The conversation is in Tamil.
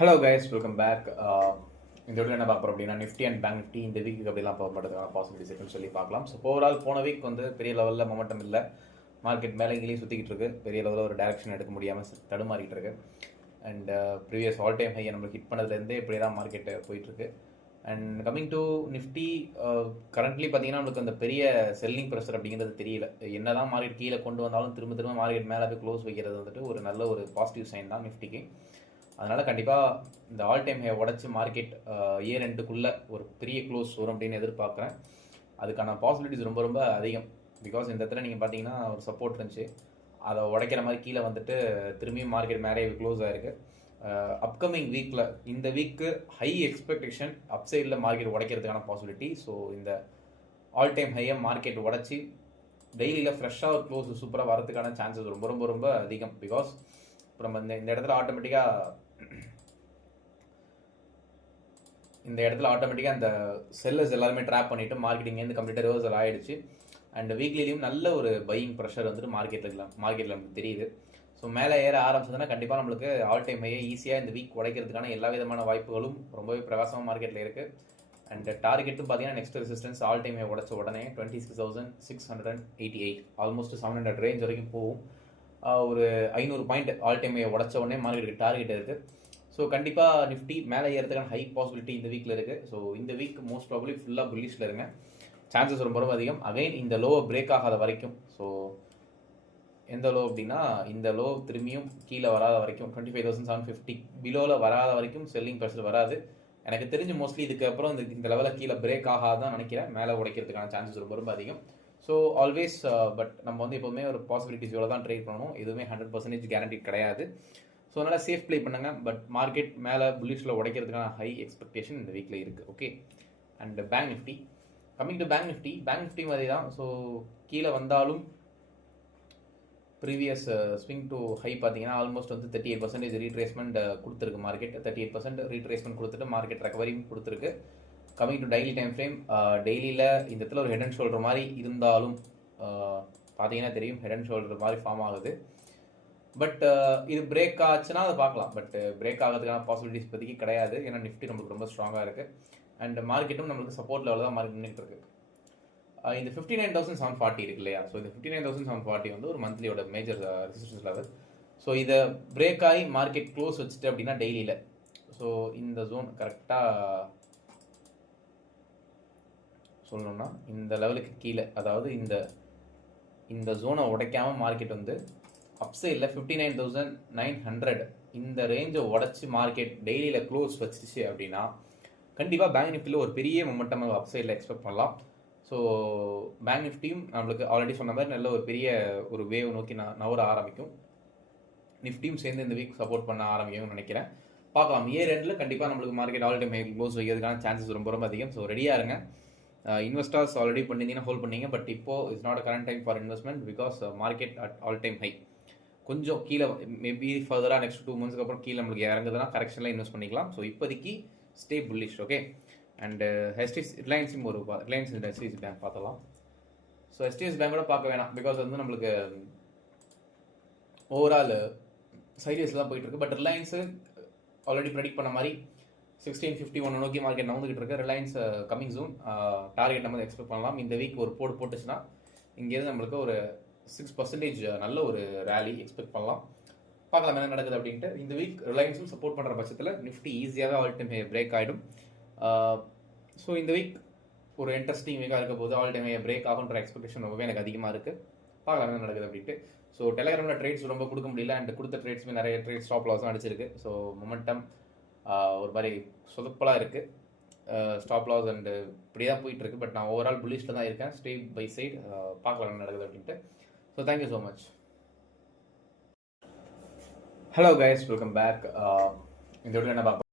Hello guys, welcome back. இந்த வீடியோ என்ன பார்க்குறோம் அப்படின்னா, நிஃப்டி அண்ட் பேங்க் நிஃப்டி இந்த வீக்கு அப்படிலாம் பவர் பண்ணுறதுக்கான பாசிபிலிட்டிஸ் இருக்குன்னு சொல்லி பார்க்கலாம். ஸோ ஓவரால் போன வீக் வந்து பெரிய லெவலில் மொமெண்டம் இல்லை. மார்க்கெட் மேலே இங்கேயும் சுற்றிக்கிட்டு இருக்கு. பெரிய லெவலில் ஒரு டேரக்ஷன் எடுக்க முடியாமல் தடுமாறிட்டு இருக்கு. அண்ட் ப்ரீவியஸ் ஆல் டைம் ஹையை நம்மளுக்கு ஹிட் பண்ணதுலேருந்தே இப்படி தான் மார்க்கெட் போயிட்டுருக்கு. And coming to Nifty, currently பார்த்தீங்கன்னா நம்மளுக்கு அந்த பெரிய செல்லிங் ப்ரெஷர் அப்படிங்கிறது தெரியல. என்ன தான் மார்க்கெட் கீழே கொண்டு வந்தாலும் திரும்ப மார்க்கெட் மேலே போய் க்ளோஸ் வைக்கிறது வந்துட்டு ஒரு நல்ல ஒரு பாசிட்டிவ் சைன் தான் நிஃப்டிக்கு. அதனால் கண்டிப்பாக இந்த ஆல் டைம் ஹை உடச்சி மார்க்கெட் இயர் எண்டுக்குள்ளே ஒரு பெரிய க்ளோஸ் வரும் அப்படின்னு எதிர்பார்க்குறேன். அதுக்கான பாசிபிலிட்டிஸ் ரொம்ப அதிகம். பிகாஸ் இந்த இடத்துல நீங்கள் பார்த்தீங்கன்னா ஒரு சப்போர்ட் இருந்துச்சு, அதை உடைக்கிற மாதிரி கீழே வந்துட்டு திரும்பியும் மார்க்கெட் மேலே க்ளோஸ் ஆகிருக்கு. அப்கமிங் வீக்கில் இந்த வீக்கு ஹை எக்ஸ்பெக்டேஷன் அப்சைடில் மார்க்கெட் உடைக்கிறதுக்கான பாசிபிலிட்டி. ஸோ இந்த ஆல் டைம் ஹையை மார்க்கெட் உடச்சி டெய்லியில் ஃப்ரெஷ்ஷாக ஒரு க்ளோஸ் சூப்பராக வரதுக்கான சான்சஸ் ரொம்ப அதிகம். பிகாஸ் இப்போ நம்ம இந்த இடத்துல ஆட்டோமேட்டிக்காக அந்த செல்லர்ஸ் எல்லாருமே ட்ராப் பண்ணிவிட்டு மார்க்கெட்டிங்லேருந்து கம்ப்ளீட்டாக ரிவர்சல் ஆகிடுச்சு. அண்ட் வீக்லிலையும் நல்ல ஒரு பையிங் ப்ரெஷர் வந்துட்டு மார்க்கெட்டில் நமக்கு தெரியுது. ஸோ மேலே ஏற ஆரம்பிச்சதுன்னா கண்டிப்பாக நம்மளுக்கு ஆல் டைம் ஹையை ஈஸியாக இந்த வீக் உடைக்கிறதுக்கான எல்லா விதமான வாய்ப்புகளும் ரொம்பவே பிரகாசமாக மார்க்கெட்டில் இருக்குது. அண்ட் டார்கெட்டும் பார்த்தீங்கன்னா next resistance all time high உடச்ச உடனே 26,688 ஆல்மோஸ்ட் 700 ரேஞ்ச் வரைக்கும் போகும். ஒரு 500 பாயிண்ட் ஆல் டைம் உடச்ச உடனே மார்க்கெட்டுக்கு டார்கெட் இருக்குது. ஸோ கண்டிப்பாக நிஃப்டி மேலே ஏறதுக்கான ஹை பாசிபிலிட்டி இந்த வீக்கில் இருக்குது. ஸோ இந்த வீக் மோஸ்ட் ப்ராபப்லி ஃபுல்லாக புல்லிஷில் இருங்க. சான்சஸ் ரொம்ப அதிகம். அகைன் இந்த லோவை பிரேக் ஆகாத வரைக்கும், ஸோ எந்த லோ அப்படின்னா இந்த லோ திரும்பியும் கீழே வராத வரைக்கும் 25,750 பிலோவில் வராத வரைக்கும் செல்லிங் ப்ரெஷர் வராது. எனக்கு தெரிஞ்சு மோஸ்ட்லி இதுக்கப்புறம் இந்த லெவலில் கீழே பிரேக் ஆகாதான் நினைக்கிறேன். மேலே உடைக்கிறதுக்கான சான்சஸ் ரொம்ப அதிகம். ஸோ ஆல்வேஸ் பட் நம்ம வந்து எப்போவுமே ஒரு பாசிபிலிட்டிஸோட தான் ட்ரேட் பண்ணணும். எதுவுமே 100% கேரண்டி கிடையாது. ஸோ அதனால் சேஃப் ப்ளே பண்ணுங்கள். பட் மார்க்கெட் மேலே புல்லிஷில் உடைக்கிறதுக்கான ஹை எக்ஸ்பெக்டேஷன் இந்த வீக்கில் இருக்குது. Okay. And bank Nifty, coming to bank Nifty மாதிரி தான். ஸோ கீழே வந்தாலும் ப்ரீவியஸ் ஸ்விங் டு ஹை பார்த்தீங்கன்னா ஆல்மோஸ்ட் வந்து 38% ரீட்ரேஸ்மெண்ட் கொடுத்துருக்கு. மார்க்கெட் 38% ரீட்ரேஸ்மெண்ட் கொடுத்துட்டு மார்க்கெட் ரெக்கவரியும் கொடுத்துருக்கு. Coming to daily time frame, டெய்லியில் இந்த இடத்துல ஒரு ஹெட் அண்ட் ஷோல்டர் மாதிரி இருந்தாலும் பார்த்தீங்கன்னா தெரியும் ஹெட் அண்ட் ஷோல்டர் மாதிரி ஃபார்ம் ஆகுது. பட் இது பிரேக் ஆச்சுன்னா அதை பார்க்கலாம். பட் பிரேக் ஆகிறதுக்கான பாசிபிலிட்டிஸ் இப்போதைக்கு கிடையாது. ஏன்னா நிஃப்டி நம்மளுக்கு ரொம்ப ஸ்ட்ராங்காக இருக்குது. அண்ட் மார்க்கெட்டும் நம்மளுக்கு சப்போர்ட் லெவலில் தான் மார்க்கெட் நின்றுட்டு இருக்கு. இந்த 59,740 இருக்கு இல்லையா? ஸோ இந்த 59,740 வந்து ஒரு மந்த்லியோட மேஜர் ரெசிஸ்டன்ஸ் லெவல். ஸோ இதை பிரேக் ஆகி மார்க்கெட் க்ளோஸ் வச்சுட்டு அப்படின்னா டெய்லியில், ஸோ இந்த ஜோன் கரெக்டாக சொல்லணும்னா இந்த லெவலுக்கு கீழே, அதாவது இந்த ஜோனை உடைக்காமல் மார்க்கெட் வந்து அப்சைடில் 59,900 இந்த ரேஞ்சை உடச்சி மார்க்கெட் டெய்லியில் க்ளோஸ் வச்சிச்சு அப்படின்னா கண்டிப்பாக பேங்க் நிஃப்டியில் ஒரு பெரிய மொமெண்டம் அப்சைடில் எக்ஸ்பெக்ட் பண்ணலாம். ஸோ பேங்க் நிஃப்டியும் நம்மளுக்கு ஆல்ரெடி சொன்ன மாதிரி நல்ல ஒரு பெரிய ஒரு வேவ் நோக்கி நவர ஆரம்பிக்கும். நிஃப்டியும் சேர்ந்து இந்த வீக் சப்போர்ட் பண்ண ஆரம்பிக்கும்னு நினைக்கிறேன். பார்க்கலாம். இயர் எண்டில் கண்டிப்பாக நம்மளுக்கு market all time high close வைக்கிறதுக்கான சான்சஸ் ரொம்ப அதிகம். ஸோ ரெடியாக இருங்க. இன்வெஸ்டர்ஸ் ஆல்ரெடி பண்ணியிருந்தீங்கன்னா ஹோல்ட் பண்ணீங்க. பட் இப்போ it's not a current time for investment. Because market at all time high கொஞ்சம் கீழே மேபி ஃபர்தராக நெக்ஸ்ட் 2 months அப்புறம் கீழே நம்மளுக்கு இறங்குதுன்னா கரெக்ஷனில் இன்வெஸ்ட் பண்ணிக்கலாம். ஸோ இப்போதைக்கு ஸ்டே புல்லிஷ். ஓகே. அண்ட் ரிலையன்ஸும் ரிலையன்ஸ் HDFC பேங்க் பார்த்தலாம். ஸோ HDFC பேங்கோட பார்க்க வேணாம். பிகாஸ் வந்து நம்மளுக்கு ஓவரால் சைட்வேஸில் தான் போயிட்டு இருக்கு. பட் ரிலையன்ஸு ஆல்ரெடி ப்ரெடிக்ட் பண்ண மாதிரி 1651 நோக்கி மார்க்கெட் நவுந்துகிட்டு இருக்கு. ரிலையன்ஸ் கமிங் ஜூன் டார்கெட் நம்ம எக்ஸ்பெக்ட் பண்ணலாம். இந்த வீக் ஒரு போட்டுச்சுன்னா இங்கேருந்து நம்மளுக்கு ஒரு 6% நல்ல ஒரு ரேலி எக்ஸ்பெக்ட் பண்ணலாம். பார்க்கலாம் என்ன நடக்குது அப்படின்ட்டு. இந்த வீக் ரிலையன்ஸும் சப்போர்ட் பண்ணுற பட்சத்தில் நிஃப்டி ஈஸியாகவே ஆல் டைம் ஹை பிரேக் ஆகிடும். ஸோ இந்த வீக் ஒரு இன்ட்ரெஸ்டிங் வீக்காக இருக்க போது ஆல் டைம் ஹை பிரேக் ஆகுன்ற எக்ஸ்பெக்டேஷன் ரொம்பவே எனக்கு அதிகமாக இருக்குது. பார்க்கலாம் என்ன நடக்குது அப்படின்ட்டு. ஸோ டெலிகிராமில் ட்ரேட்ஸ் ரொம்ப கொடுக்க முடியல. அண்ட் கொடுத்த ட்ரேட்ஸுமே நிறைய ட்ரேட் ஸ்டாப் லாஸும் அடிச்சிருக்கு. ஸோ மொமெண்டம் ஒரு மாதிரி சொதப்பலாக இருக்குது. ஸ்டாப் லாஸ் அண்டு இப்படி தான் போயிட்டுருக்கு. பட் நான் ஓவரால் புல்லிஷில் தான் இருக்கேன். Stay by side. பார்க்கலாம் என்ன நடக்குது அப்படின்ட்டு. So thank you so much. Hello guys, welcome back. இந்த வீடியோ என்ன பார்க்க